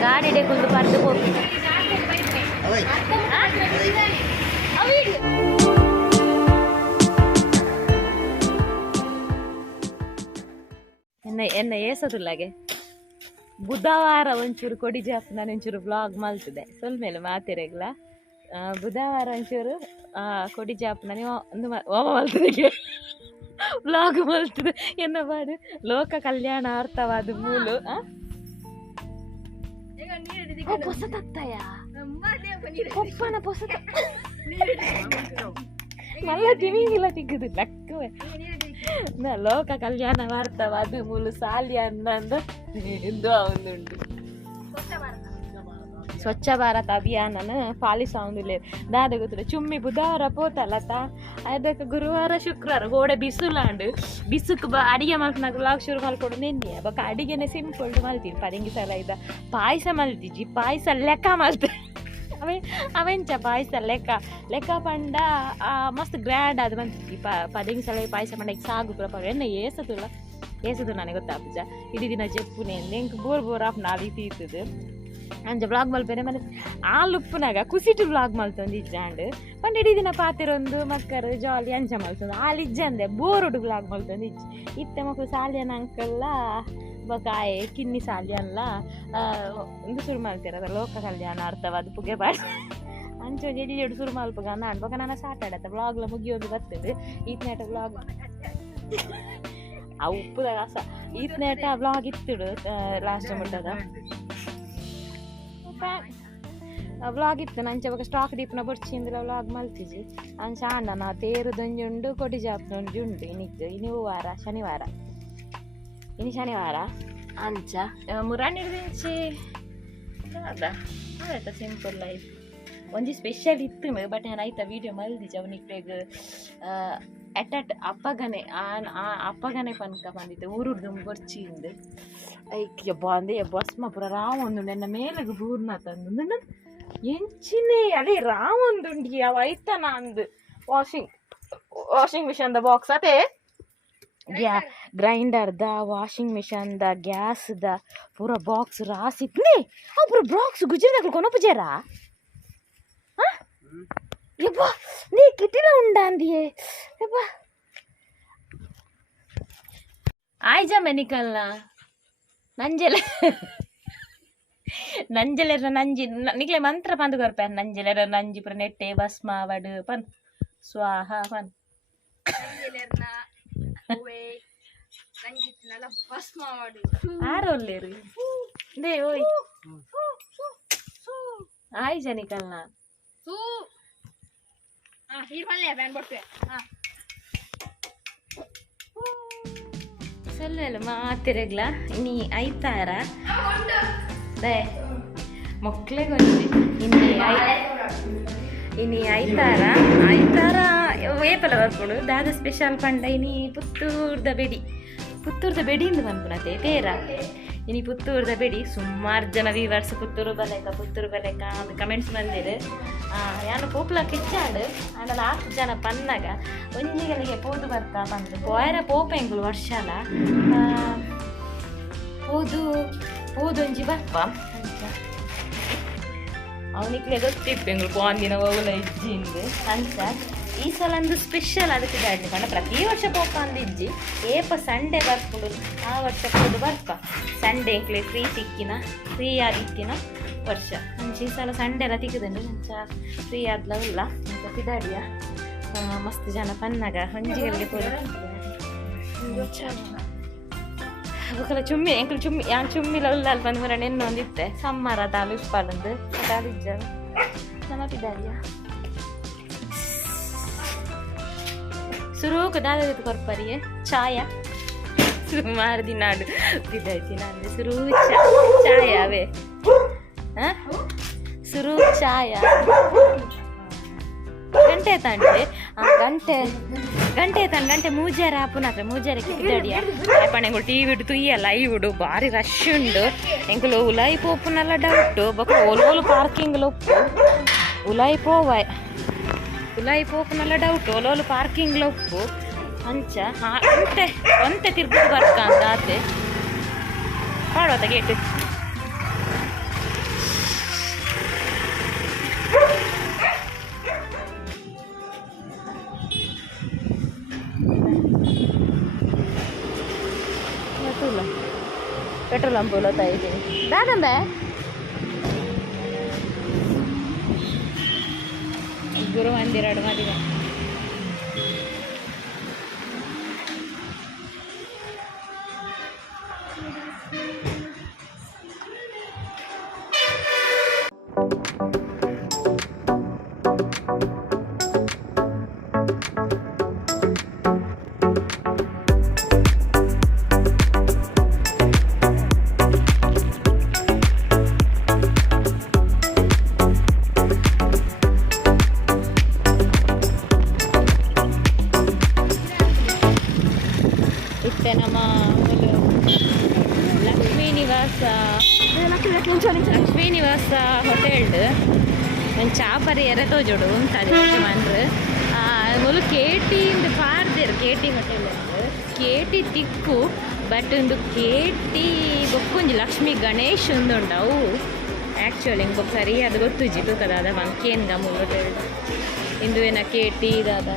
ಗಾಡಿ ಕೊಂಡು ಪರ್ದು ಹೋಗಿ ಎನ್ನ ಏಸದುಲ್ಲಾಗೆ ಬುಧವಾರ ಒಂಚೂರು ಕೊಡಿ ಜಾಸ್ತಿ ನಾನು ಒಂಚೂರು ವ್ಲಾಗ್ ಮಲ್ತಿದೆ ಸ್ವಲ್ಪ ಮೇಲೆ ಮಾತಿರಗ್ಲ ಬುಧವಾರ ಒಂಚೂರು ಕೊಡಿ ಜಾಪ್ ನಾನು ಒಂದು ಓಮ ಮಲ್ತಿದೆ ವ್ಲಾಗ್ ಮಲ್ತಿದೆ ಎನ್ನ ಬಾಡು ಲೋಕ ಕಲ್ಯಾಣ ಅರ್ಥವಾದ ಮೂಲು ಪೊಸತತ್ತಯ್ಯ ಕೊಪ್ಪನ ಪೊಸತ ನಲ್ಲ ತಿಮಿಂಗಿಲ್ಲ ತಿಕ್ಕದು ಲೆಕ್ಕವೇ ಲೋಕ ಕಲ್ಯಾಣ ವಾರ್ತವಾದ ಮೂಲು ಸಾಲಿ ಅನ್ನಂದು ಇಂದು ಅವನುಂಟು ಸ್ವಚ್ಛ ಭಾರತ ಅಭಿಯಾನನ ಪಾಲಿಸೋದಿಲ್ಲ ದಾದ ಗೊತ್ತಿಲ್ಲ ಚುಮ್ಮಿ ಬುಧವಾರ ಪೋತಲ್ಲತ್ತ ಅದಕ್ಕೆ ಗುರುವಾರ ಶುಕ್ರವಾರ ಗೋಡೆ ಬಿಸಿಲಾಂಡು ಬಿಸುಕ್ ಅಡಿಗೆ ಮಲ್ಪನಾಗ ವ್ಲಾಗ್ ಶುರು ಮಾಡ್ಕೊಂಡು ನಿನ್ನೆ ಬೊಕ್ಕ ಅಡಿಗೆನೆ ಸಿಂಪಲ್ ಮಲ್ತೀನಿ ಪದಂಗಿ ಸಲ ಇದ್ದ ಪಾಯಸ ಮಲ್ತಿಜಿ ಪಾಯಸ ಲೆಕ್ಕ ಮಲ್ತ ಅವೆಂಚ ಪಾಯಸ ಲೆಕ್ಕ ಪಂಡ ಮಸ್ತ್ ಗ್ರ್ಯಾಂಡ್ ಅದು ಬಂತಿದ್ದಿ ಪದಂಗಿ ಸಲ ಪಾಯಸ ಪಂಡ ಸಾಗು ಪ್ರಪ ಎನ್ನ ಏಸದು ನನಗೆ ಗೊತ್ತಾಪುಜ ಇಡೀ ದಿನ ಜಪ್ಪುನೆ ಎಂಕ್ ಬೋರ್ ಆಫ್ ನಾಳೆ ತೀರ್ತದೆ ಅಂಚ ವ್ಲಾಗ್ ಮಲ್ಪೇನೆ ಮನೆ ಉಪ್ಪುನಾಗ ಕುಸಿಟ್ಟು ವ್ಲಾಗ್ ಮಲ್ತೊಂದು ಇಜ್ಜಾಂಡ್ ಪಂಡ ಇಡೀ ದಿನ ಪಾತಿರೊಂದು ಮಕ್ಕರು ಜಾಲಿ ಅಂಚ ಮಲ್ತೊಂದು ಇಜ್ಜಂದೆ ಬೋರುಡು ವ್ಲಾಗ್ ಮಲ್ತೊಂದು ಇಜ್ಜಿ ಇತ್ತೆ ಮಕ್ಕಳು ಸಾಲಿಯನ ಅಂಕಲ್ಲ ಬಕಾಯೆ ಕಿನ್ನಿ ಸಾಲಿಯಲ್ಲ ಒಂದು ಶುರು ಮಾಡ್ತಿರೋದ ಲೋಕ ಕಲ್ಯಾಣ ಅರ್ಥವಾದ ಪುಗೆ ಬಾಡಿ ಅಂಚೊಂದು ಎಡಿ ಶುರು ಮಲ್ಪಗ ನಾನು ಬೊಕ ನಾನು ಸಾಟಾಡತ್ತೆ ವ್ಲಾಗ್ಲ ಮುಗಿಯೋದು ಬರ್ತದೆ ಈತ್ನೇಟ ವ್ಲಾಗ್ ಆ ಉಪ್ಪುದಾಗ ಅಸ ಈತ್ನೇಟ ವ್ಲಾಗ್ ಇತ್ತಿಡು ಲಾಸ್ಟ್ ಮುಟ್ಟದ ವ್ಲಾಗ್ ಇತ್ತು ನಂಚೆ ಅವಾಗ ಸ್ಟಾಕ್ ದೀಪನ ಬಡ್ಚಿಂದ್ರೆ ವ್ಲಾಗ್ ಮಲ್ತಿಜಿ ಅಂಚ ಅಣ್ಣ ತೇರುದೊಂಜುಂಡು ಕೊಡಿ ಜಾಪ್ನೊಂದು ಉಂಡು ಇನ್ನು ವಾರ ಶನಿವಾರ ಅಂಚ ಮುರಾಣಿಡ್ದಿಂಚಿ ಅದ ಆಯ್ತಾ ಸಿಂಪಲ್ ಲೈಫ್ ಒಂಜಿ ಸ್ಪೆಷಲ್ ಇತ್ತು ಬಟ್ ನಾನು ಆಯ್ತಾ ವೀಡಿಯೋ ಮಲ್ದಿಜ ಅವನಿಗೆ ಅಟ್ಯಾಟ್ ಅಪ್ಪಗನೆ ಪನ್ಕ ಬಂದಿತ್ತು ಊರುಡ್ದು ಬರ್ಚಿಂದು ಐಕ್ಯ ಬಾಂದೆ ಬಸ್ಮ ಪುರ ರಾವೊಂದು ನನ್ನ ಮೇಲೆಗೆ ಬೂರ್ನ ತಂದು ಎಂಚಿನೇ ಅದೇ ರಾವೊಂದುಂಡಿ ಅವ ಐತನ ಅಂದು ವಾಷಿಂಗ್ ಮಿಷನ್ದ ಬಾಕ್ಸ್ ಅದೇ ಗ್ರೈಂಡರ್ದ ವಾಷಿಂಗ್ ಮಿಷನ್ದ ಗ್ಯಾಸ್ದ ಪೂರ ಬಾಕ್ಸ್ ರಾಸಿತ್ನೇ ಅವು ಪೂರ ಬಾಕ್ಸ್ ಗುಜರಿದಾಗ ಕೊನಪುಜಾರ ಯಬ್ಬಾ ನೀ ಕಿಟ್ಟಿನ ಉಂಡಾಂದಿಯೇ ಯಬ್ಬಾ ಆಯ್ಜ ಮೆನಿಕಲ್ನ ನಂಜೆಲೆರ ನಂಜಿ ನಿಕ್ಲೆ ಮಂತ್ರ ಪಂದು ಕೊರ್ಪೆ ನಂಜೆಲೆರ ನಂಜಿ ಪುರ ನೆಟ್ಟೆ ಭಸ್ಮ ವಡು ಪನ್ ಸ್ವಾಹ ಪನ್ ಆರೋಲ್ಲೇರು ದೇ ಓಯ್ ಆಯ್ಜ ನಿಕಲ್ನ ಸೊಲ್ಲೆಲ್ಲ ಮಾತಿರಗ್ಲ ಇನಿ ಐತಾರ ಮಕ್ಳಿಗೊಂದು ಇನಿ ಐತಾರ ಏಪಲ ಬರ್ಕೊಂಡು ದಾದ ಸ್ಪೆಷಲ್ ಪಂಡ ಇನಿ ಪುತ್ತೂರ್ದ ಬೆಡಿಂದು ಬಂದ್ಬಿಡತ್ತೆ ತೇರ ಇನಿ ಪುತ್ತೂರ್ದ ಬೆಡಿ ಸುಮಾರು ಜನ ವೀವರ್ಸ್ ಪುತ್ತೂರು ಬಲೆಕ ಅಂತ ಕಮೆಂಟ್ಸ್ ಬಂದಿರು ಯಾನು ಪೋಪ್ಲ ಕೆಚ್ಚಾಡು ಆಂಡ ಲಾಸ್ಟ್ ಜನ ಪನ್ನಗ ಒಂಜಿಗಳಿಗೆ ಪೋದು ಬರ್ತಾ ಬಂದು ಪೋಯರ ಪೋಪೆಂಗುಳು ವರ್ಷಲ ಪೋದೊಂಜಿ ಬರ್ಪ ಅವನಿಗೆ ಗೊತ್ತಿಪ್ಪೆಂಗುಳು ಪೋಂದಿನ ಓಲ ಇಜ್ಜಿಂದು ಅಂಚ ಈ ಸಲ ಒಂದು ಸ್ಪೆಷಲ್ ಅದಕ್ಕೆ ಗಾಡಿ ಕಂಡ ಪ್ರತಿ ವರ್ಷ ಪೋಪ ಅಂದಿಜ್ಜಿ ಏಪ ಸಂಡೇ ಬರ್ಕೊಂಡು ಆ ವರ್ಷ ಪೋದು ಬರ್ಪ ಸಂಡೇ ಎಂಕ್ಲೆ ಫ್ರೀ ಆದಿತ್ತಿನ ವರ್ಷ ಅಂಚೆ ಈ ಸಲ ಸಂಡೇ ಎಲ್ಲ ತಿಕ್ಕದಂಡು ಅಂಚ ಫ್ರೀ ಆದ್ಲವಲ್ಲ ಅಂತ ತಿದಾಡಿಯ ಮಸ್ತ್ ಜನ ಪನ್ನಗ ಹೊಂಜಿಗಳಿಗೆ ಪೋದು ಅವಕ್ಕೆಲ್ಲ ಚುಮ್ಮಿ ಎಂಕ್ಲು ಚುಮ್ಮಿಲ ಉಲ್ಲಲ್ಲಿ ಬಂದು ಮರ ನೆನ್ನು ಒಂದಿತ್ತೆ ಸಮ್ಮರ ದಾಲು ಇಪ್ಪಲಂದು ದಾಲಿಜ್ಜ ನಮ್ಮ ತಿದಾಡಿಯ ಸುರುಕು ದಾದ ಕೊರ್ಪರಿಯೇ ಚಾಯ ಸುಮಾರು ದಿನಾಡು ಬಿದ್ದಾಯ್ತಿ ನಂದು ಸುರು ಚಾಯ ಅವೇ ಸುರು ಚಾಯ ಗಂಟೆ ತಂಡೆ ಗಂಟೆ ಮೂಜಾರ ಪುನಃ ಮೂಜಾರಕ್ಕೆ ಬಿದ್ದಾಡಿಯ ಪಣೆಗಳು ಟಿ ವಿಡು ತುಯ್ಯಲ್ಲ ಐವಿಡು ಭಾರಿ ರಶ್ ಉಂಡು ಎಂಕಲು ಉಲಾಯಿ ಪೋಪುನೆಲ್ಲ ಡೌಟು ಬೊಕ್ಕ ಓಲೋಲು ಪಾರ್ಕಿಂಗ್ ಒಪ್ಪು ಉಲಾಯಿ ಪೋಪುನೆಲ್ಲ ಡೌಟು ಓಲೋಲು ಪಾರ್ಕಿಂಗ್ ಒಪ್ಪು ಅಂಚ ಒಂತೆ ತಿರ್ಬಿಟ್ಟು ಬರ್ಕ ಅಂತ ಆತೆ ಮಾಡುವ ಗೇಟ್ ಪೆಟ್ರೋಲ್ ಪಂಪ್ ಹೋಗ್ತಾ ಇದ್ದೀನಿ ದಾದಂಬೆ ಗುರು ಮಂದಿರ ಮದುವೆ ನಮ್ಮ ಲಕ್ಷ್ಮೀ ನಿವಾಸ ಹೋಟೆಲ್ ಒಂದು ಚಾಪರಿ ಎರೆ ತೋಜೋಡು ಉಂಟು ಮಂಡ್ರೆ ಮೊದಲು ಕೇಟಿಂದು ಪಾರ್ದೇರು ಕೇಟಿ ಹೋಟೆಲ್ ಕೇಟಿ ತಿಕ್ಕು ಬಟ್ ಒಂದು ಕೇಟಿ ಬೊಕ್ಕೊಂಜಿ ಲಕ್ಷ್ಮೀ ಗಣೇಶ್ ಉಂದುಂಡು ಅವು ಆ್ಯಕ್ಚುಲಿ ಹಿಂಗೆ ಸರಿ ಅದು ಗೊತ್ತುಜಿ ತೂಕದಾದ ಮಂಕೇನ್ ಗಮೂಲ್ ಹೋಟೆಲ್ ಇಂದುವೇನ ಕೇಟಿ ಇದಾದ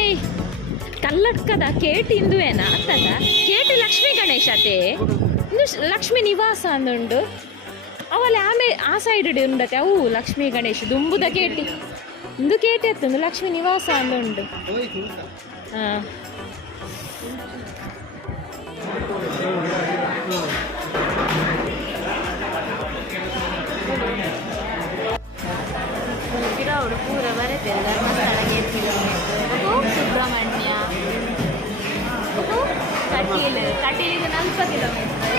ಏಯ್ ಕಲ್ಲಡ್ಕದ ಕೇಟಿ ಇಂದುವೇನ ಅತ್ತದ ಕೇಟಿ ಲಕ್ಷ್ಮೀ ಗಣೇಶ ಅದೇ ಇಂದು ಲಕ್ಷ್ಮೀ ನಿವಾಸ ಅಂದುಂಡು ಅವಲ್ಲಿ ಆಮೇಲೆ ಆ ಸೈಡ್ ಉಂಡತೆ ಅವು ಲಕ್ಷ್ಮೀ ಗಣೇಶ ದುಂಬುದ ಕೇಟಿ ಇಂದು ಕೇಟಿ ಅತ್ತಂದು ಲಕ್ಷ್ಮೀ ನಿವಾಸ ಅಂದುಂಡು ಹಾಂ ಗಿಡಗಳು ಪೂರ ಬರುತ್ತೆ ಧರ್ಮಸ್ಥಳ 7 ಕಿಲೋಮೀಟರ್ ಸುಬ್ರಹ್ಮಣ್ಯ ಕಟೀಲಿಗೆ 40 ಕಿಲೋಮೀಟರ್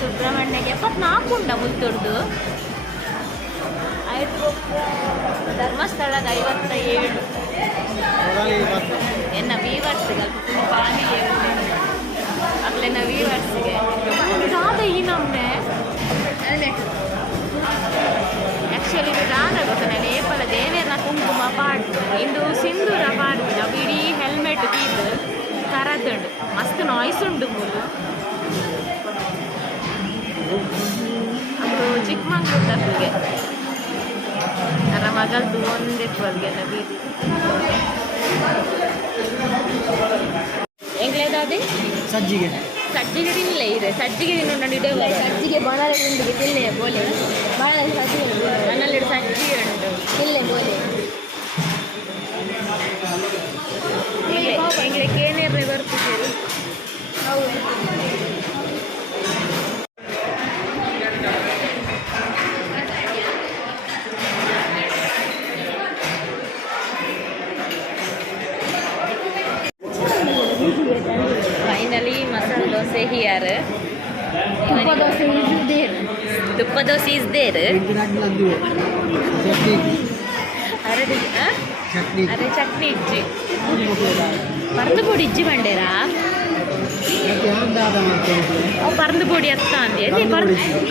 ಸುಬ್ರಹ್ಮಣ್ಯಕ್ಕೆ 74 ಉಂಟ ಮುತ್ತುರ್ದು ಧರ್ಮಸ್ಥಳದ 57 ಎನ್ನ ವೀವರ್ಸ್ಗೆ ಫ್ಯಾಮಿಲಿ ಅಲ್ಲೆನ್ನ ವೀವರ್ಸ್ಗೆ ರಾಧ ಈ ನಮ್ಮನೆ ಆ್ಯಕ್ಚುಲಿ ಇದು ರಾಧ ಗೊತ್ತಾನೆ ನೇಪಾಳ ದೇವೇರ್ನ ಕುಂಕುಮ ಪಾಡ್ದು ಇಂದು ಸಿಂಧೂರ ಪಾಡ್ದು ನಾವು ಇಡೀ ಹೆಲ್ಮೆಟ್ ತೀದು ಕರದುಂಡು ಮಸ್ತ್ ನಾಯ್ಸ್ ಉಂಡು ಮೂರು ಅದು ಚಿಕ್ಕಮಂಗ್ಳೂರು ತಪ್ಪಿಗೆ ನನ್ನ ಮಗಲ್ದು ಒಂದೇ ಬಲ್ಗೆ ಬೀದಿ ಎಂಗ್ಲೇದಾದೆ ಸಜ್ಜಿಗೆ ಸಜ್ಜಿಗೆ ತಿನ್ನಲೇ ಇದೆ ಸಜ್ಜಿಗೆ ತಿನ್ನೋಣ ಇಡೇ ಸಜ್ಜಿಗೆ ಬಾಣಲೆ ಉಂಡಿಗೆ ತಿನ್ನೆ ಬೋಲೆ ಬಾಣಲೆ ಸಜ್ಜಿಗೆ ನನ್ನಲ್ಲಿ ಸಜ್ಜಿಗೆ ಉಂಟು ತಿನ್ನೆ ಬೋಲೆ ಎಂಗ್ಲಿಕ್ಕೆ ಏನೇರ್ರೆ ಬರ್ತಿದ್ದೀರಿ ಹೌದು ಫೈನಲಿ ಮಸಾಲೆ ದೋಸೆ ಹಿಯರ್ ತುಪ್ಪ ದೋಸೆ ಇಸ್ ದೇರ್ ಅರೆ ಚಟ್ನಿ ಇಜ್ಜಿ ಪರ್ದು ಪೊಡಿ ಇಜ್ಜಿ ಬಂಡೇರಾ ಅವು ಪರ್ದು ಪೊಡಿ ಅತ್ತ ಅಂದೆ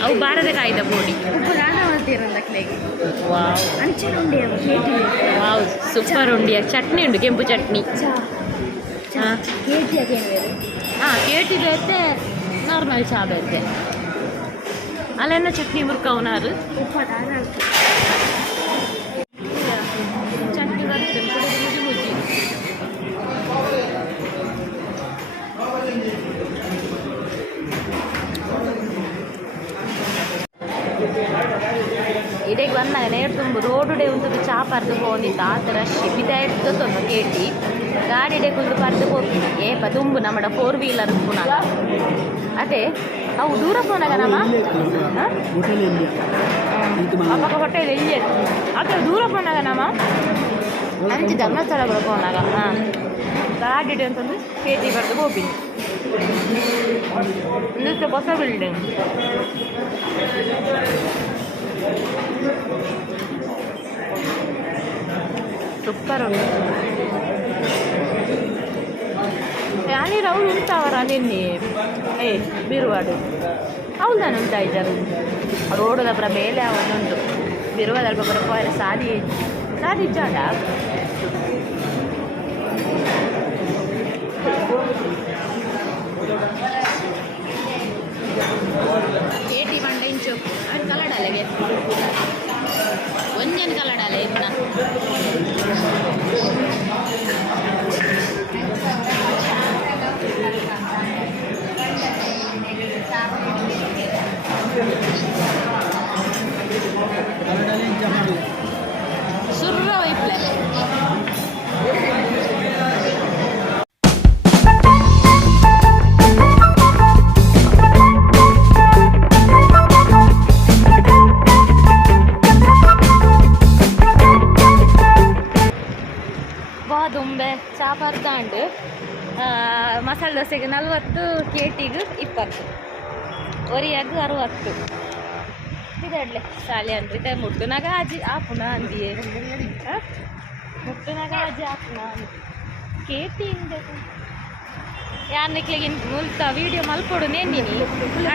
ಅವು ಬಾರದ ಕಾಯ್ದ ಪೊಡಿ ವಾವ್ ಸೂಪರ್ ಉಂಡಿಯ ಚಟ್ನಿ ಉಂಡು ಕೆಂಪು ಚಟ್ನಿ ಹಾಂ ಕೇಟಿ ಬೇತೆ ನಾರ್ಮಲ್ ಚಾ ಬೇತೆ ಅಲ್ಲೆನ್ನ ಚಟ್ನಿ ಮುರ್ಕವನಾರು ಚಟ್ನಿ ಬರ್ತದೆ ಮುಜಿ ಮುಜಿ ಇದಕ್ಕೆ ಬಂದಾಗ ನೇರು ತುಂಬ ರೋಡುಡೆ ಒಂದು ಚಾ ಪರ್ದು ಹೋಗಿದ್ದ ಆ ಥರ ಬಿದ ಇರ್ತದೊಂದು ಕೇಟಿ ಗಾಡಿಡೆ ಕುಂದು ಪರ್ದು ಹೋಗ್ತೀನಿ ಏಪ ತುಂಬು ನಮ್ಮಡ 4 ವೀಲರ್ ಪುನಃ ಅದೇ ಅವು ದೂರ ಪೋನಾಗ ನಮ್ಮ ಅಪ್ಪಕ್ಕ ಹೊಟ್ಟೆಯಲ್ಲಿ ಇಲ್ಲಿ ಅಕ್ಕ ದೂರ ಪೋನಾಗ ನಮ್ಮ ಅಂಚೆ ಧರ್ಮಸ್ಥಳಗಳು ಪೋನಾಗ ಹಾಂ ಗಾಡಿಡೆ ಅಂತಂದು ಕೇಟಿ ಪರ್ದು ಹೋಗ್ತೀನಿ ಒಂದಿಷ್ಟು ಹೊಸ ಬಿಲ್ಡಿಂಗ್ ಸೂಪರ್ ಉಂಟು ಯಾನೀರು ಅವ್ರು ಉಂಟಾವರ ನಿನ್ನೆ ಬೀರುವಾಡು ಅವ್ರು ನಾನು ಉಂಟಾಯ್ತಾರೆ ರೋಡದ ಪರ ಬೇಲೆ ಅವನುಂಟು बिरुवा दल पर कोई शादी शादी जादा एटी बंड इंचु अट कलर डाले वे ಒಂದೇನು ಕಲರ್ डाले इतना सुर्रा वैप्ले ದುಂಬೆ ಚಾಪರ್ದಾಂಡು ಮಸಾಲೆ ದೋಸೆಗೆ 40 ಕೇಟಿಗೆ 20 ಒರಿಯಾಗ 60 ಇದಡ್ಲೆ ಶಾಲೆ ಅಂದ್ರೆ ಮುಟ್ಟುನಾಗ ಆಜಿ ಆಪುನ ಅಂದಿಯೇ ಮುಟ್ಟುನಾಗ ಆಜಿ ಆಪುನ ಕೇಟಿ ಹಿಂಗೆ ಯಾರನಿಕ್ಲಿಗೆ ಮುಲ್ತ ವೀಡಿಯೋ ಮಲ್ಪೊಡು ನೇನಿನಿ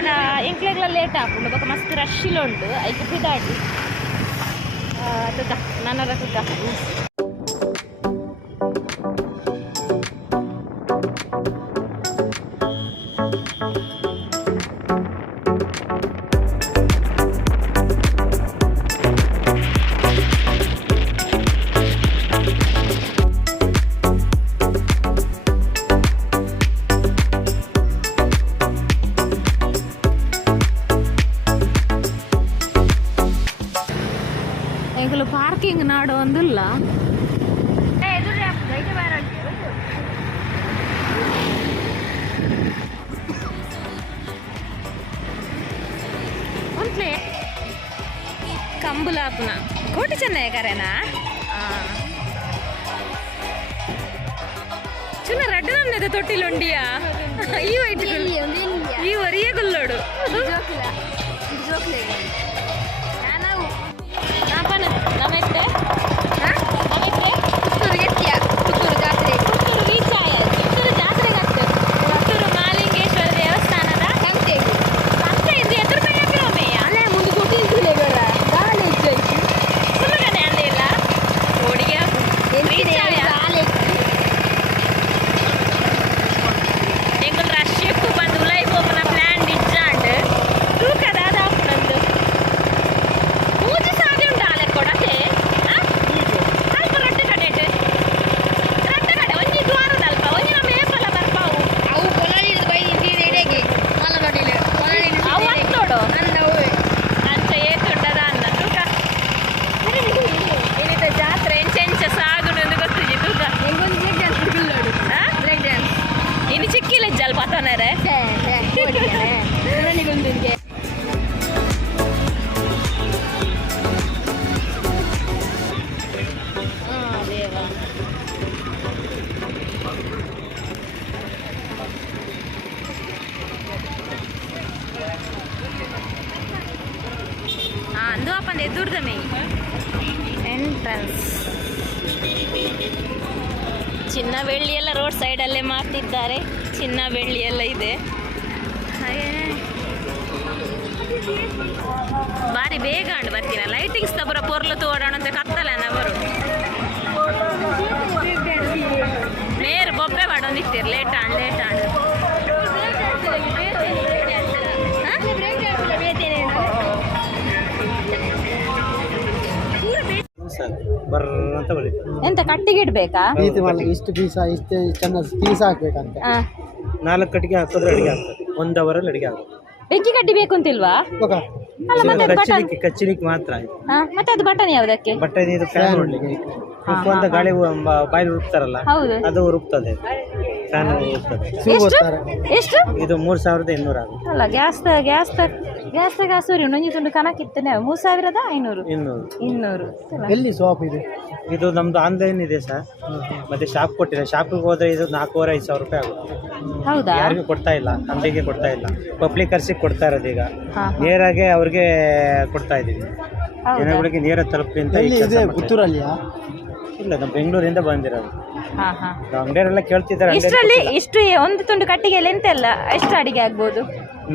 ಅಣ್ಣ ಎಂಕ್ಲೆಗ್ಲ ಲೇಟ್ ಆಪುಂಡು ಬೊಕ ಮಸ್ತ್ ರಶ್ಶಿಲು ಉಂಡು ಐಕ್ ಬಿದಾಡಿ ಅದಕ್ಕ ನನ್ನ ರಕ್ಕ ಪಾರ್ಕಿಂಗ್ ನಾಡು ಒಂದಿಲ್ಲ ಕಂಬುಲಾಪುನ ಕೋಟಿ ಚೆನ್ನೈ ಕರೆನಾ ಚಿನ್ನ ರಡ್ಡ ನನ್ನದ ತೊಟ್ಟಿಲುಂಡಿಯಾ ಈ ವೈಟ್ ಈ ವರಿಯ ಗುಲ್ಲೋಡು ನಮಸ್ತೆ ನಮಸ್ತೆ ಪುತ್ತೂರು ಗೆತ್ತಿಯ ಪುತ್ತೂರು ಜಾತ್ರೆ ಪುತ್ತೂರು ರೀಚ್ ಆಯ ಪುತ್ತೂರು ಜಾತ್ರೆಗೆ ಆಗ್ತದೆ ಪುತ್ತೂರು ಮಾಲಿಂಗೇಶ್ವರ ದೇವಸ್ಥಾನದ ಕಂತೆಗೆ ಕಂತೆ ಇದು ಎದುರು ರೂಪಾಯಿ ಕಿಲೋಮೆಯ ಅಲ್ಲೇ ಮುಂದೆ ಕೊಟ್ಟಿಲ್ಲ ಗಾಳಿ ಇತ್ತು ಸುಮ್ಮನೆ ಅಂದೇ ಇಲ್ಲ ಓಡಿಗೆ ರೀಚ್ ಆಯ ಎಂಗಲ್ ರಶ್ಯಕ್ಕೂ ಬಂದು ಲೈಫ್ ಓಪನ್ ಪ್ಲಾನ್ ಇಜ್ಜಾಂಡ್ ತೂಕದಾದ ನಂದು ಮೂಜಿ ಸಾದಿ ಉಂಟಾಲೆ ಕೊಡತೆ ಅಲ್ಪ ರೊಟ್ಟೆ ಕಡೆಟ್ ರೊಟ್ಟೆ ಕಡೆ ಒಂಜಿ ದ್ವಾರದಲ್ಪ ಒಂಜಿ ನಮ್ಮ ಏಪಲ ಬರ್ಪಾವು ಅವು ಕೊಲಾಲಿ ಬೈದಿ ಎಡೆಗೆ ಮಲ್ಲ ಕಡಿಲೆ ಕೊಲಾಲಿ ಅವು ಅತ್ತೋಡು ಅಂದವು ಅಂಚ ಏತುಂಡದ ಅನ್ನ ತೂಕ ಏನಿದೆ ಜಾತ್ರೆ ಎಂಚೆಂಚ ಸಾಗುನು ಎಂದು ಗೊತ್ತಿಜಿ ತೂಕ ಎಂಗೊಂದು ಬ್ರೇಕ್ ಡ್ಯಾನ್ಸ್ ಬಿಲ್ಲೋಡು ಬ್ರೇಕ್ ಡ್ಯಾನ್ಸ್ ಇನ್ನು ಚಿಕ್ಕಿಲ್ಲ ಜಲ್ ಪತನರೆ ನನಗೊಂದಿಗೆ ಅಂದು ಅಪ್ಪಂದು ಎದುರ್ದ ಮೇ ಎಂಟ್ರನ್ಸ್ ಚಿನ್ನ ಬೆಳ್ಳಿ ಎಲ್ಲ ರೋಡ್ ಸೈಡಲ್ಲೇ ಮಾರ್ತಿದ್ದಾರೆ ಚಿನ್ನ ಬೆಳ್ಳಿ ಎಲ್ಲ ಇದೆ ಹಾಗೆ ಬಾರಿ ಬೇಗ ಅಂಡು ಬರ್ತೀರ ಲೈಟಿಂಗ್ಸ್ ತಬರ ಪೊರ್ಲು ತೋಡೋಣ ಅಂತ ಕತ್ತಲ ನವರು ನೇರು ಬೊಬ್ಬೆ ಮಾಡೋದಿರ್ತೀರಿ ಲೇಟ್ ಆಂಡ್ ಎಂತ ಕಟ್ಟಿಗೆ ಇಡ್ಬೇಕಾ ಇಷ್ಟು ಪೀಸ ಇಷ್ಟು ಚೆನ್ನಾಗಿ ಪೀಸ್ ಹಾಕ್ಬೇಕಂತ 4 ಕಟ್ಟಿಗೆ ಹಾಕಿದ್ರೆ ಅಡಿಗೆ ಆಗ್ತದೆ 1 ಅವರಲ್ಲಿ ಅಡಿಗೆ ಆಗುತ್ತೆ ಬೆಂಕಿ ಕಟ್ಟಿ ಬೇಕು ಅಂತಿಲ್ವಾ ಅಲ್ಲ ಮತ್ತೆ ಕಚ್ಚಲಿಕ್ಕೆ ಮಾತ್ರ ಮತ್ತೆ ಅದು ಬಟನ್ ಯಾವುದಕ್ಕೆ ಬಟನ್ ಇದು ಫ್ಯಾನ್ ನೋಡ್ಲಿಕ್ಕೆ ಅಂತ ಗಾಳಿ ಬಾಯಿಲ್ ಉರುಪ್ತಾರಲ್ಲ ಅದು ಉರುಪ್ತದೆ ಫ್ಯಾನ್ ಉರುಪ್ತದೆ ಎಷ್ಟು ಇದು 3200 ಆಗುತ್ತೆ ಅಲ್ಲ ಗ್ಯಾಸ್ ಸೂರಿ ನೊಂಜಿ ತುಂಡು ಕನಕಿತ್ತನೆ 3500 ಎಲ್ಲಿ ಶಾಪ್ ಇದೆ ಇದು ನಮ್ದು ಆನ್ಲೈನ್ ಇದೆ ಸರ್ ಮತ್ತೆ ಶಾಪ್ ಕೊಟ್ಟಿದೆ ಶಾಪಿಗೆ ಹೋದ್ರೆ ಇದು 4,500 ರೂಪಾಯಿ ಆಗುತ್ತೆ ಹೌದಾ ಯಾರಿಗೂ ಕೊಡ್ತಾ ಇಲ್ಲ ಅಂಗಡಿಗೆ ಕೊಡ್ತಾ ಇಲ್ಲ ಪಬ್ಲಿಕರ್ಸಿಗೆ ಕೊಡ್ತಾ ಇರೋದು ಈಗ ನೇರಾಗೆ ಅವ್ರಿಗೆ ಕೊಡ್ತಾ ಇದೀವಿ ಜನಗಳಿಗೆ ನೇರ ತಲುಪಲಿ ಅಂತ ಪುತ್ತೂರಲ್ಲಿಯಾ ಇಲ್ಲ ನಮ್ಮ ಬೆಂಗಳೂರಿಂದ ಬಂದಿರೋದು ಅಂಗಡಿಯವರೆಲ್ಲ ಕೇಳ್ತಿದ್ದಾರೆ ಇಷ್ಟರಲ್ಲಿ ಇಷ್ಟು ಒಂದು ತುಂಡು ಕಟ್ಟಿಗೆಯಲ್ಲಿ ಎಂತೆಲ್ಲ ಎಷ್ಟು ಅಡಿಗೆ ಆಗ್ಬೋದು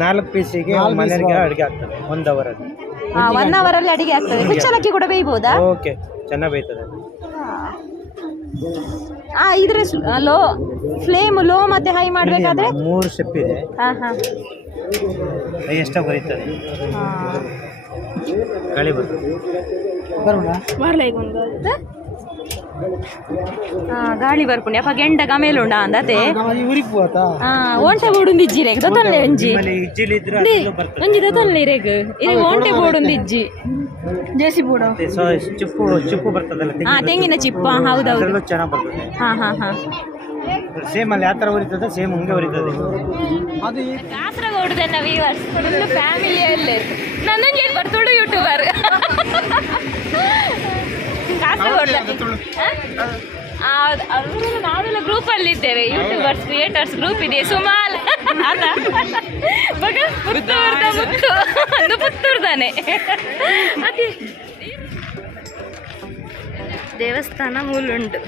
4 ಪೀಸಿಗೆ ಮನೆಯವರಿಗೆ ಅಡಿಗೆ ಆಗ್ತದೆ 1 ಅವರಲ್ಲಿ 1 hour ಅಲ್ಲಿ ಅಡಿಗೆ ಆಗ್ತದೆ. ಕುಚ್ಚಲಕ್ಕಿ ಕೂಡ ಬೇಯ್ಬೋದಾ? ಓಕೆ, ಚೆನ್ನಾಗಿ ಬೇಯ್ತದೆ. ಇದ್ರೆ ಲೋ ಫ್ಲೇಮ್ ಲೋ ಮತ್ತೆ ಹೈ ಮಾಡಬೇಕಾದ್ರೆ 3 ಸ್ಟೆಪ್ ಇದೆ. ಎಷ್ಟೋ ಬರೀತದೆ. ಗಾಳಿ ಬರ್ತದೆ. ಗಾಳಿ ಬರ್ಪುಂಡು ಅಪ್ಪ ಗೆಂಡ ಮೇಲುಂಡ ಅಂದತೆ ಓಂಟೆ ಬೋಡುಂದು ಇಜ್ಜಿ ರೇಗ್ ದೊತ್ತಲ್ಲೆ ಒಂಜಿ ಒಂಜಿ ದೊತ್ತಲ್ಲೆ ರೇಗ್ ಇದು ಓಂಟೆ ಬೋಡುಂದು ಇಜ್ಜಿ ಜೇಸಿ ಬೋಡ ಚಿಪ್ಪು ಚಿಪ್ಪು ಬರ್ತದಲ್ಲ ತೆಂಗಿನ ಚಿಪ್ಪ ಹೌದೌದು ಚೆನ್ನಾಗಿ ಬರ್ತದೆ. ಹಾ ಸೇಮ್ ಅಲ್ಲಿ ಯಾವ ಥರ ಉರಿತದೆ ಸೇಮ್ ಹಂಗೆ ಉರಿತದೆ. ಕಾಸರಗೋಡದ ವ್ಯೂವರ್ಸ್ ಫುಲ್ ಫ್ಯಾಮಿಲಿಯಲ್ಲೇ ನನ್ನಂಗೆ ಬರ್ತುಳು ಯೂಟ್ಯೂಬರ್ ನಾವೆಲ್ಲ ಗ್ರೂಪ್ ಅಲ್ಲಿ ಇದ್ದೇವೆ. ಯೂಟ್ಯೂಬರ್ಸ್ ಕ್ರಿಯೇಟರ್ಸ್ ಗ್ರೂಪ್ ಇದೆ ಸುಮಾಲ್ ಅಲ್ಲ ಪುತ್ತೂರ್ದ ಮುತ್ತು ಒಂದು ಪುತ್ತೂರ್ದಾನೆ. ಅದೇ ದೇವಸ್ಥಾನ ಮೂಲುಂಟು,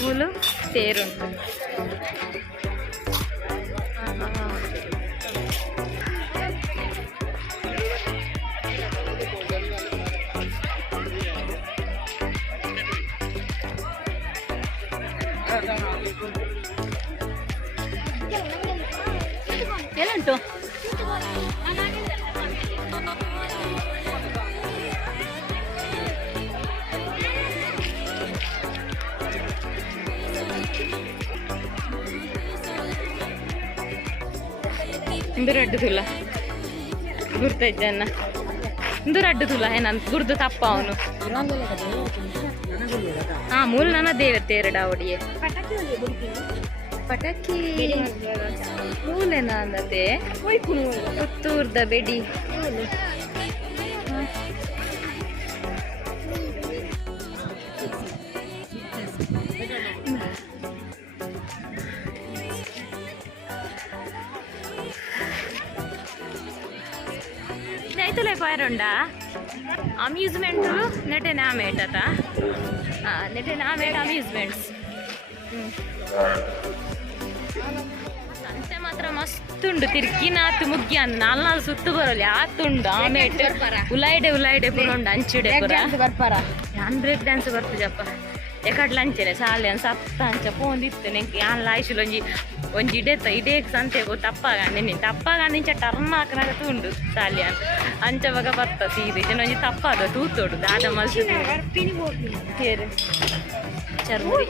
ಮೂಲು ತೇರುಂಟು. ಎಲ್ಲುಂಟು ಇಂದು ರಡ್ಡು ತುಲ ಗುರ್ತಜ್ಜನ್ನ ಇಂದು ರಡ್ಡು ತುಲ ಏನಂತ ಗುರ್ದು ತಪ್ಪ ಅವನು ಮೂಲ ನನ್ನ ದೇವತೆ ಎರಡ ಅವಡಿಯೇ ಪಟಾಕಿ ಮೂಲೆನ ಅಂದತೆ ಪುತ್ತೂರ್ದ ಬೆಡಿ నైతులే పోయారుండా అమ్యూజ్మెంట్లు నెటే నామేటత నెటే నామేట అమ్యూజ్మెంట్స్ ಸಂತೆ ಮಾತ್ರ ಮಸ್ತುಂಡು ತಿರ್ಗಿನಾತ್ ಮುಗ್ಗಿ ಅಂದ್ 4 ಸುತ್ತು ಬರೋಲಿ ಆತುಂಡು ಆಮೇಟ್ ಉಲಾಯ್ಡೆ ಪುರುಂಡು ಅಂಚಿಡೆ ಪುರ ಯಾನ್ ಬ್ರೇಕ್ ಡ್ಯಾನ್ಸ್ ಬರ್ತದಪ್ಪ ಎಕಡ್ ಲಂಚನೆ ಸಾಲೆ ಅನ್ ಸತ್ತ ಅಂಚ ಪೋಂದಿತ್ತು ನೆಂಕ್ ಯಾನ್ ಲಾಯ್ಶಿಲ್ ಒಂಜಿ ಇಡೇ ಸಂತೆಗೋ ತಪ್ಪಾಗ ಟರ್ಮ್ ಹಾಕನಾಗ ತೂಂಡು ಸಾಲೆ ಅಂಚವಾಗ ಬರ್ತ ಸೀರೆ ಜನ ಒಂಜಿ ತಪ್ಪಾದ ತೂತೋಡು ದಾದ ಮಲ್ಸು ಚರ್ಮುರಿ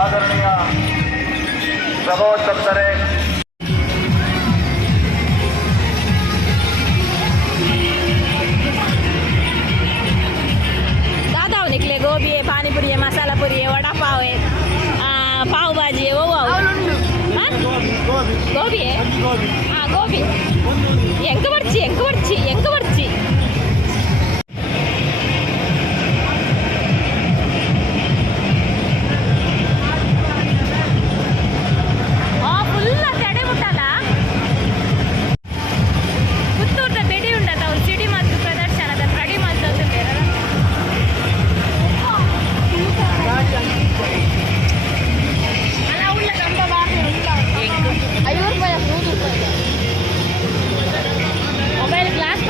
ಆದರಣೀಯ ಸಭಾಧ್ಯಕ್ಷರೇ, दादा निकले गोभी है, पानी पूरी है, मसाला पूरी है, वड़ा पाव है, पाव भाजी है, वो गोभी है, गोभी ಎಂಕ ಬರ್ಚಿ ಫುಲ್ಲ ತಡೆ ಮುಟ್ಟಲ್ಲ ಪುತ್ತೂರ್ದ ಬೆಡಿ ಉಂಡತ ಅವ್ರು ಸಿಡಿ ಮತ್ತು ಪ್ರದರ್ಶನದ ರೆಡಿ ಮಾಡ್ತದೆ ಬೇರೆ ಮೊಬೈಲ್ ಗ್ಲಾಸ್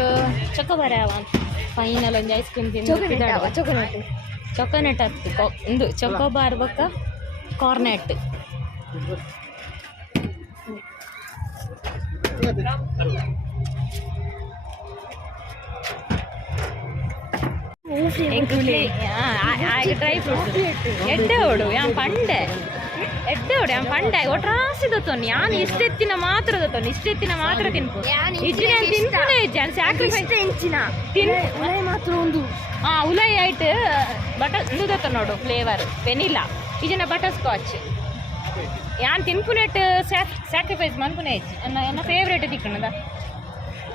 ಅದಕ್ಕೆ ಚೊಕೊಬಾರ ಫೈನಲ್ ಒಂದು ಐಸ್ ಕ್ರೀಮ್ ತಿಂದು ಚೊಕೊನೆಟ್ ಹತ್ತು ಒಂದು ಚೊಕೊಬಾರ್ ಬಕ್ಕ ಕಾರ್ನೆಟ್ ಡ್ರೈ ಫ್ರೂಟ್ಸ್ ಎಡ್ಡೆ ಓಡು ಯಾನ್ ಪಂಡೆ ಒಟ್ರಾಸಿ ದತ್ತೋನಿ ಯಾನ್ ಇಷ್ಟೆತ್ತಿನ ಮಾತ್ರ ತಿನ್ಪು ತಿನ್ಪುನೆ ಜಾನ್ ಸ್ಯಾಕ್ರಿಫೈಸ್ ಮಾತ್ರ ಒಂದು ಉಲೈ ಆಯ್ತು ಇದು ದತ್ತ ನೋಡು ಫ್ಲೇವರ್ ವೆನಿಲಾ ಈಜನ ಬಟರ್ ಸ್ಕಾಚ್ ಯಾನ್ ತಿನ್ಪುನೆಟ್ ಸ್ಯಾಕ್ರಿಫೈಸ್ ಮನ್ಪುನೆ ಎನ್ನ ಫೇವ್ರೇಟ್ ತಿಕ್ಕಣದ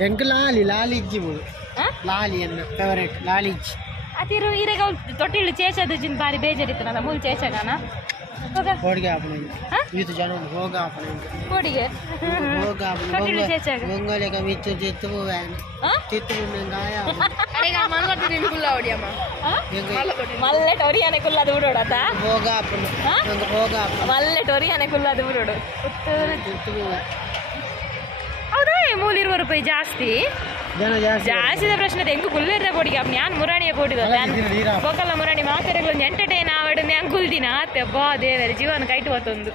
ಎಂಕ್ ಲಾಲಿ ಇಜ್ಜಿಬೋದು ಲಾಲಿ ಎನ್ನ ಫೇವರೇಟ್ ಲಾಲಿ ಇಜ್ಜಿ ಅತಿರು ಈರೆಗ ತೊಟ್ಟಿಲು ಚೇಚದ ಜಿನ್ ಬಾರಿ ಬೇಜಾರಿತ್ತನದ ಮೂಲ ಚೇಚಗನ ಕೋಡಿಗೆ ಆಪನೆ ಇದು ಜನ ಹೋಗ ಆಪನೆ ಕೋಡಿಗೆ ಹೋಗ ಆಪನೆ ತೊಟ್ಟಿಲು ಚೇಚಗ ಮಂಗಲೆ ಕ ಮಿತ್ತು ತಿತ್ತು ವ್ಯಾನ್ ತಿತ್ತು ಮಂಗಾಯ ಅರೆಗ ಮಂಗತ ತಿನ್ ಕುಲ್ಲ ಓಡಿಯಮ್ಮ ಮಲ್ಲೆ ಟೊರಿಯಾನೆ ಕುಲ್ಲದ ಊರೋಡತ ಹೋಗ ಆಪನೆ ಹೋಗ ಆಪನೆ ಮಲ್ಲೆ ಟೊರಿಯಾನೆ ಕುಲ್ಲದ ಊರೋಡು ತಿತ್ತು ಹೌದಾ ಮೂಲಿರುವ ರೂಪಾಯಿ ಜಾಸ್ತಿ ಜಾಸ್ತಿ ಪ್ರಶ್ನೆ ಹೆಂಗು ಕುಲ್ಲಿರ ಬೋಡಿಗೆ ಅಪ್ಪ ನಾನು ಮುರಾಣಿಯ ಬೋಡಿದ ಬೊಕ್ಕಲ್ಲ ಮುರಾಣಿ ಮಾತಾಡಲು ಒಂದು ಎಂಟರ್ಟೈನ್ ಆವಡು ನಾನು ಕುಲ್ದಿನ ಆತೆ ಬಾ ದೇವರ ಜೀವನ ಕೈಟು ಹೊತ್ತೊಂದು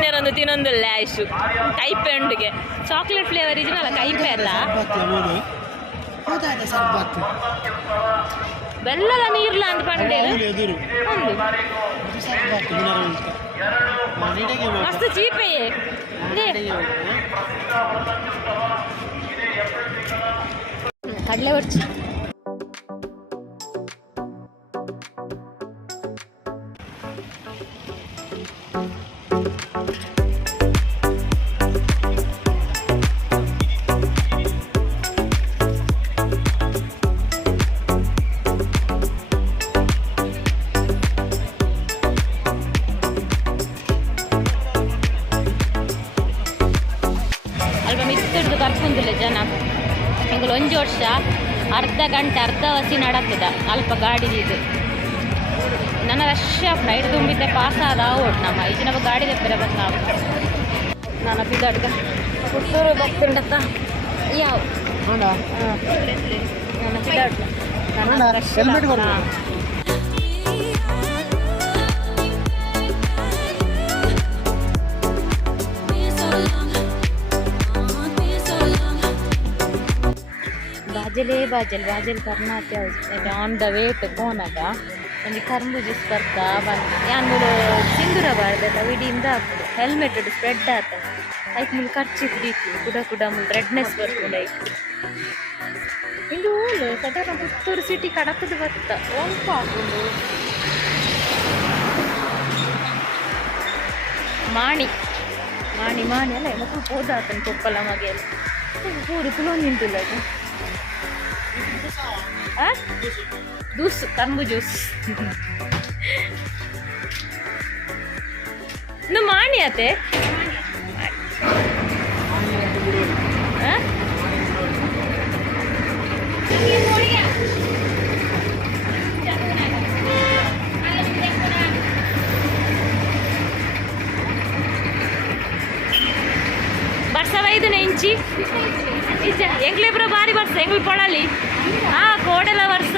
ನೆರೊಂದು ತಿನ್ನೊಂದು ಲ್ಯಾಶು ಕೈಪೆ ಉಂಡಿಗೆ ಚಾಕ್ಲೇಟ್ ಫ್ಲೇವರ್ ಇದನ್ನಲ್ಲ ಕೈಪೆ ಅಲ್ಲ ಬೆಲ್ಲದ ನೀರ್ಲ ಅಂತ ಪಂಡೆ ಒಂದು ಮಸ್ತ್ ಚೀಪೆಯೇ ಕಡಲೆ ಹೊಡ್ಚಿ ಅಲ್ಪ ಮಿತ್ತಿಡ್ದು ಕರ್ಕೊಂದಿಲ್ಲ ಜನ ಎಂಗಳು ಒಂಜು ವರ್ಷ ಅರ್ಧ ಗಂಟೆ ಅರ್ಧ ವಸಿ ನಡತ್ತದ ಅಲ್ಪ ಗಾಡಿದಿದ್ದು ನನ್ನ ರಶ್ ನೈಟ್ ತುಂಬಿದ್ದೆ ಪಾಸ್ ಆದ ಓಟ್ ನಮ್ಮ ಈಜು ನಮ್ಮ ಗಾಡಿ ತೆಪ್ಪರೆ ಬಂದ ನಾನು ಬಿದ್ದಾಡ್ಗ ಪುತ್ತೂರು ಬರ್ತಿಂಡತ್ತ ಯಾವ ನನ್ನ ಬಿದ್ದಾಡ್ ನನ್ನ ರಶ್ ಬಾಜಲ್ Karnataka on the way to ಕೋನಾಗ ಒಂದು ಕರ್ಮು ಜ್ಯೂಸ್ ಬರ್ತಾ ಬಂದು ಯಾನು ಸಿಂಧೂರ ಬಾರ್ದಲ್ಲ ವಿಡಿಯಿಂದ ಹೆಲ್ಮೆಟ್ ಸ್ಪ್ರೆಡ್ ಆತ ಐಕ್ ಮುಲ್ ಖರ್ಚು ಹಿಡಿತು ಕುಡ ಮುಲ್ ರೆಡ್ನೆಸ್ ಬರ್ಕೊಂಡು ಐಕ್ ಇಂದು ಸದಾ ಪುತ್ತೂರು ಸಿಟಿ ಕಡಪದು ಬರ್ತ ಒಲ್ಪ ಹಾಕೊಂಡು ಮಾಣಿ ಅಲ್ಲ ಮಕ್ಕಳು ಹೋದಾತನ ಕೊಪ್ಪಲ ಮಗೆಯಲ್ಲಿ ಪೂರು ತುಲೋ ನಿಂತಿಲ್ಲ ಅದು ಜ್ಯೂಸ್ ಕರ್ಮು ಜ್ಯೂಸ್ ಇನ್ನು ಮಾಣಿ ಆತೆ ಬರ್ಸವ ಇದನ್ನ ಇಂಚಿ ಎಂಗ್ಲೇಬ್ರ ಬಾರಿ ಬರ್ಸ ಎಂಗ್ಳು ಪೊಳಲಿ ಕೋಡೆಲ್ಲ ವರ್ಷ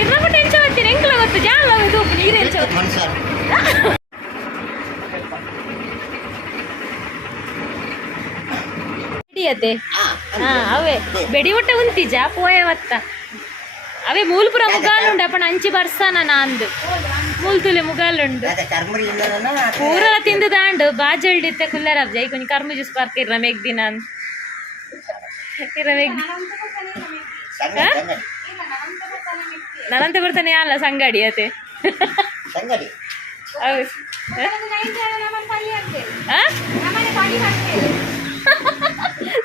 ಇರ್ರಬಿಟ್ಟು ಎಂಚ ಬರ್ತೀನಿ ಎಂಗ್ಲ ಗೊತ್ತು ಜಾಲ ಇದು ನೀರು ಎಂಚ ಹಿಡಿಯತ್ತೆ ಅವೇ ಬೆಡಿ ಊಟ ಉಂತಿಜ ಪೋಯವತ್ತ ಅವೇ ಮೂಲ್ಪುರ ಮುಗಾಲುಂಡು ಅಪ್ಪನ ಅಂಚಿ ಬರ್ಸಾನ ನಾಂದು ಮೂಲ್ತುಲೆ ಮುಗಾಲುಂಡು ಪೂರ ತಿಂದು ದಾಂಡು ಬಾಜಲ್ಡಿತ್ತೆ ಕುಲ್ಲರ ಜೈ ಕೊಂಚ ಕರ್ಮ ಜ್ಯೂಸ್ ಪಾರ್ಕ್ ಇರ್ರ ಮೆಗ್ದಿನ ನನಂತೆ ಬರ್ತಾನೆ ಅಲ್ಲ ಸಂಗಡಿ ಅತೆ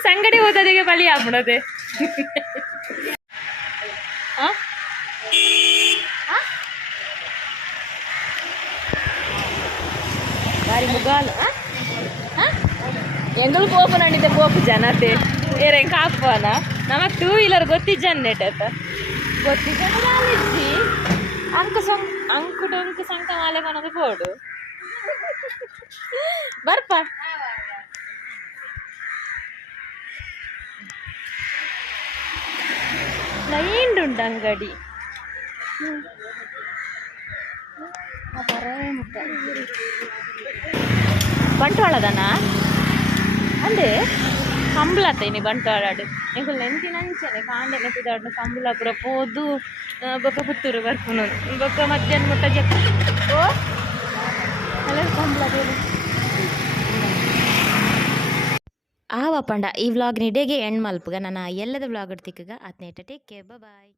ಸಂಗಡಿ ಹೋದದಿಗೆ ಬಲಿ ಆಗ್ಬಿಡೋದೆ ಬಾರಿ ಮುಗಾಲು ಎಂಗಳು ಪೋಪು ನಡಿತೆ ಪೋಪು ಜನತೆ ಏರೆ ಕಾಪನ ನಮಗ್ ಟೂ ವೀಲರ್ ಗೊತ್ತಿಜ್ಜನ್ನೆಟ್ ಆಯ್ತಾ ಗೊತ್ತಿದ್ದಂಗೆ ನಾಲಿಜ್ಜಿ ಅಂಕು ಸಂಕ ಮಾಲೆ ಮನದು ಪೋಡು ಬರ್ಪ ಲೈಂಡುಂಡು ಅಂಗಡಿ ಬಂಟ್ವಾಳದನ ಅಂದೆ ಕಂಬಳತ್ತ ಇನಿ ಬಂಟ್ವಾಳಾಡು ಎಂಕು ನೆಂಚಿನ ಅಂಚನೆ ಕಾಂಡೆ ನೆತ್ತಿದಾಡು ಕಂಬಳಪುರ ಪೋದು ಬೊಕ್ಕ ಪುತ್ತೂರು ಬರ್ಪುನು ಬೊಕ್ಕ ಮಧ್ಯಾಹ್ನ ಮುಟ್ಟ ಜಪ್ಪ ಓ ಅಲ್ಲ ಕಂಬಳ ಆವ ಪಂಡ ಈ ವ್ಲಾಗ್ ನಿಡೆಗೆ ಎಂಡ್ ಮಲ್ಪುಗ ನಾನು ಎಲ್ಲದ ವ್ಲಾಗ್ ಇಡ್ತಿಕ್ಕಗ ಅತ್ನೇಟ ಟೇಕ್ ಕೇರ್ ಬಾಯ್.